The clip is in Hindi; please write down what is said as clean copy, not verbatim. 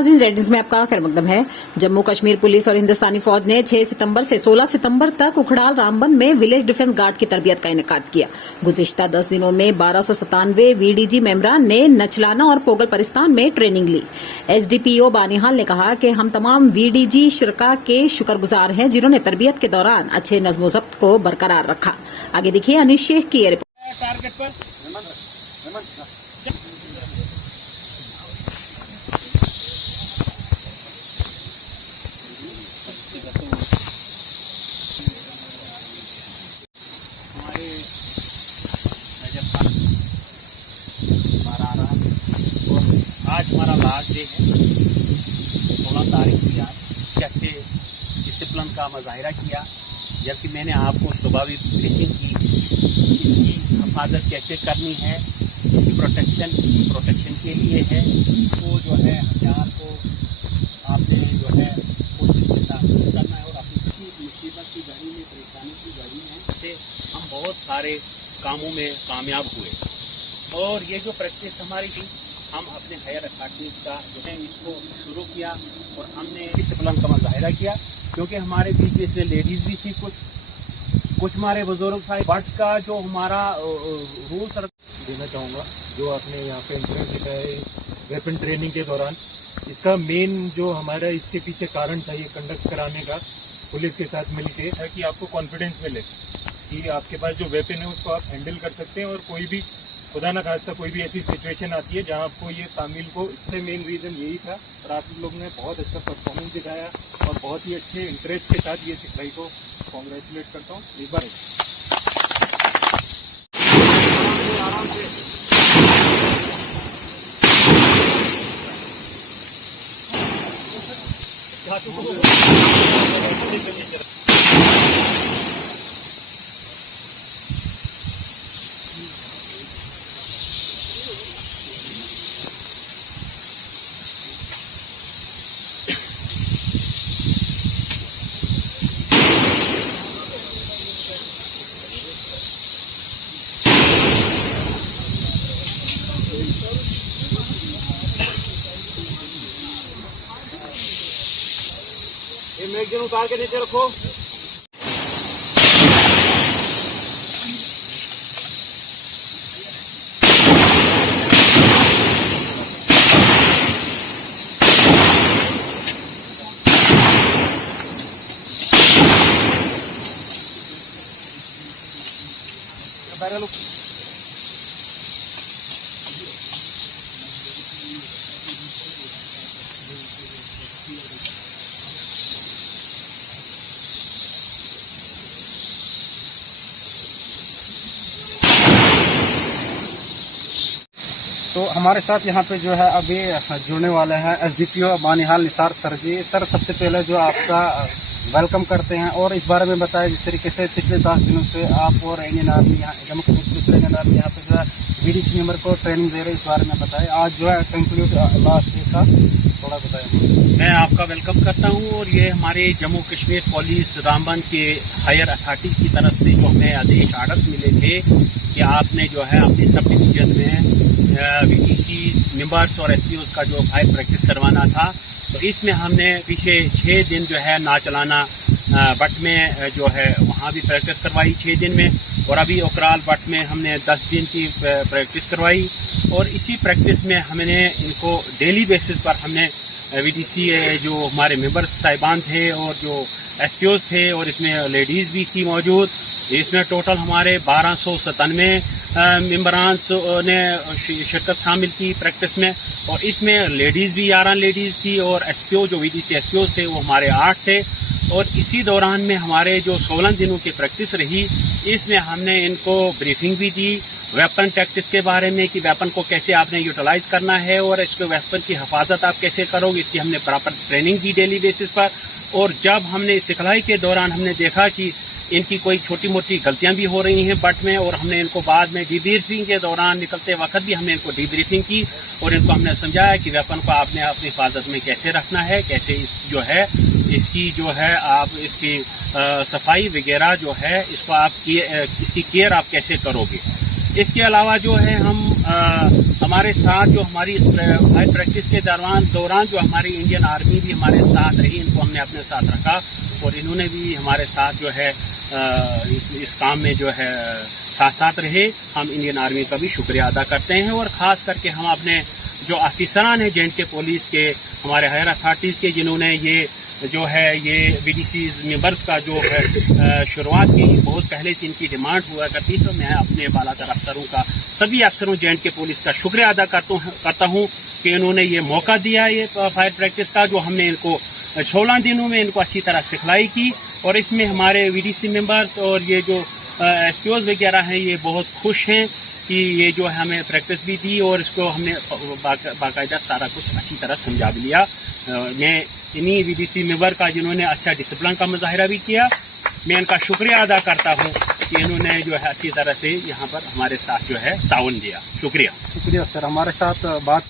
नाज़रीन, ज़ेड न्यूज़ में आपका खैर मकदम है। जम्मू कश्मीर पुलिस और हिंदुस्तानी फौज ने 6 सितंबर से 16 सितंबर तक उखड़ाल रामबन में विलेज डिफेंस गार्ड की तरबियत का इनेकाद किया। गुज़िश्ता 10 दिनों में 1297 वीडीजी मेंबरान ने नचलाना और पोगल परिस्तान में ट्रेनिंग ली। एसडीपीओ बानिहाल ने कहा कि हम तमाम वीडीजी शुरका के शुक्रगुजार हैं जिन्होंने तरबियत के दौरान अच्छे नज़्म ज़ब्त को बरकरार रखा। आगे देखिए अनीस शेख की ये रिपोर्ट। आज हमारा लास्ट डे है, 16 तारीख की। आज कैसे डिसिप्लिन का मुजाहिरा किया, जबकि मैंने आपको सुबह भी ब्रीफिंग की इसकी हिफाजत कैसे करनी है, इसकी प्रोटेक्शन के लिए है। तो जो है हथियार को आपने जो है कोशिश के साथ करना है और अपनी मुसीबत की घड़ी में, परेशानी की घड़ी में से हम बहुत सारे कामों में कामयाब हुए। और ये जो प्रैक्टिस हमारी थी, हम अपने हायर अथॉरिटीज का जो है इसको शुरू किया और हमने डिसिप्लिन का मुजाहिरा किया, क्योंकि हमारे बीच में इसमें लेडीज़ भी थी, कुछ हमारे बुजुर्ग था। बट का जो हमारा रूल देना चाहूँगा, जो आपने यहाँ पे इंटरेस्ट दिखाया है वेपन ट्रेनिंग के दौरान, इसका मेन जो हमारा इसके पीछे कारण था ये कंडक्ट कराने का पुलिस के साथ मिलके है कि आपको कॉन्फिडेंस मिले कि आपके पास जो वेपन है उसको आप हैंडल कर सकते हैं, और कोई भी खुदा न खास्ता कोई भी ऐसी सिचुएशन आती है जहां आपको ये तामील को, इससे मेन रीज़न यही था। और आप लोग ने बहुत अच्छा परफॉर्मेंस दिखाया और बहुत ही अच्छे इंटरेस्ट के साथ ये सिखलाई को कॉन्ग्रेचुलेट करता हूँ एक बार। मैगजीन उतार के नीचे रखो। तो हमारे साथ यहाँ पे जो है अभी जुड़ने वाले हैं एसडीपीओ बानिहाल निसार सर जी। सर, सबसे पहले जो आपका वेलकम करते हैं और इस बारे में बताएं जिस तरीके से पिछले 10 दिनों से आप और इंडियन आर्मी यहाँ Jammu Kashmir police Indian army यहाँ पे जो है वीडीसी मेंबर को ट्रेनिंग दे रहे हैं, इस बारे में बताएं। आज जो है कंक्लूड लास्ट डे था, थोड़ा बताएं। मैं आपका वेलकम करता हूँ। और ये हमारे जम्मू कश्मीर पुलिस रामबन के हायर अथॉरिटी की तरफ से जो हमें आदेश आर्डर्स मिले थे कि आपने जो है अपनी सब डिवीजन में वीडीसी मेंबर्स और एसपीओस का जो फायर प्रैक्टिस करवाना था, तो इसमें हमने पीछे 6 दिन जो है ना चलाना बट में जो है वहाँ भी प्रैक्टिस करवाई 6 दिन में, और अभी ओकराल बट में हमने 10 दिन की प्रैक्टिस करवाई। और इसी प्रैक्टिस में हमने इनको डेली बेसिस पर हमने वीडीसी जो हमारे मेंबर्स साहिबान थे और जो एसपीओस थे, और इसमें लेडीज़ भी थी मौजूद। इसमें टोटल हमारे 1297 मेंबरान्स ने शिरकत शामिल की प्रैक्टिस में, और इसमें लेडीज़ भी 11 लेडीज़ थी, और एसपीओ जो वीडीसी एसपीओ थे वो हमारे 8 थे। और इसी दौरान में हमारे जो 16 दिनों की प्रैक्टिस रही, इसमें हमने इनको ब्रीफिंग भी दी वेपन टैक्टिस के बारे में कि वेपन को कैसे आपने यूटिलाइज करना है और इसके वेपन की हिफाजत आप कैसे करोगे, इसकी हमने proper training the daily basis पर। और जब हमने सिखलाई के दौरान हमने देखा कि इनकी कोई छोटी मोटी गलतियां भी हो रही हैं बट में, और हमने इनको बाद में डीब्रीफिंग के दौरान निकलते वक्त भी हमने इनको डीब्रीफिंग की और इनको हमने समझाया कि वेपन को आपने अपनी हिफाजत में कैसे रखना है, कैसे इस जो है इसकी जो है आप इसकी सफाई वगैरह जो है इसको आप इसकी केयर आप कैसे करोगे। इसके अलावा जो है हम हमारे साथ जो हमारी फायर प्रैक्टिस के दौरान जो हमारी इंडियन आर्मी भी हमारे साथ रही, इनको हमने अपने साथ रखा और इन्होंने भी हमारे साथ जो है इस काम में जो है साथ रहे। हम इंडियन आर्मी का भी शुक्रिया अदा करते हैं और ख़ास करके हम अपने जो ऑफिसरान हैं J&K पुलिस के, हमारे हायर अथॉरिटीज़ के, जिन्होंने ये जो है ये VDC मेंबर्स का जो है शुरुआत की, बहुत पहले से इनकी डिमांड हुआ करती, तो मैं अपने बालातर अफसरों का, सभी अफसरों J&K पुलिस का शुक्रिया अदा करता हूँ कि इन्होंने ये मौका दिया ये फायर प्रैक्टिस का, जो हमने इनको 16 दिनों में इनको अच्छी तरह सिखलाई की और इसमें हमारे VDC मेंबर्स और ये जो SPOs वगैरह हैं ये बहुत खुश हैं कि ये जो है हमें प्रैक्टिस भी दी और इसको हमने बाकायदा सारा कुछ अच्छी तरह समझा भी लिया। मैं इन्हीं VDC मेंबर का जिन्होंने अच्छा डिसिप्लिन का मुजाहरा भी किया, मैं इनका शुक्रिया अदा करता हूँ कि इन्होंने जो है अच्छी तरह से यहाँ पर हमारे साथ जो है ताउन दिया। शुक्रिया सर, हमारे साथ बात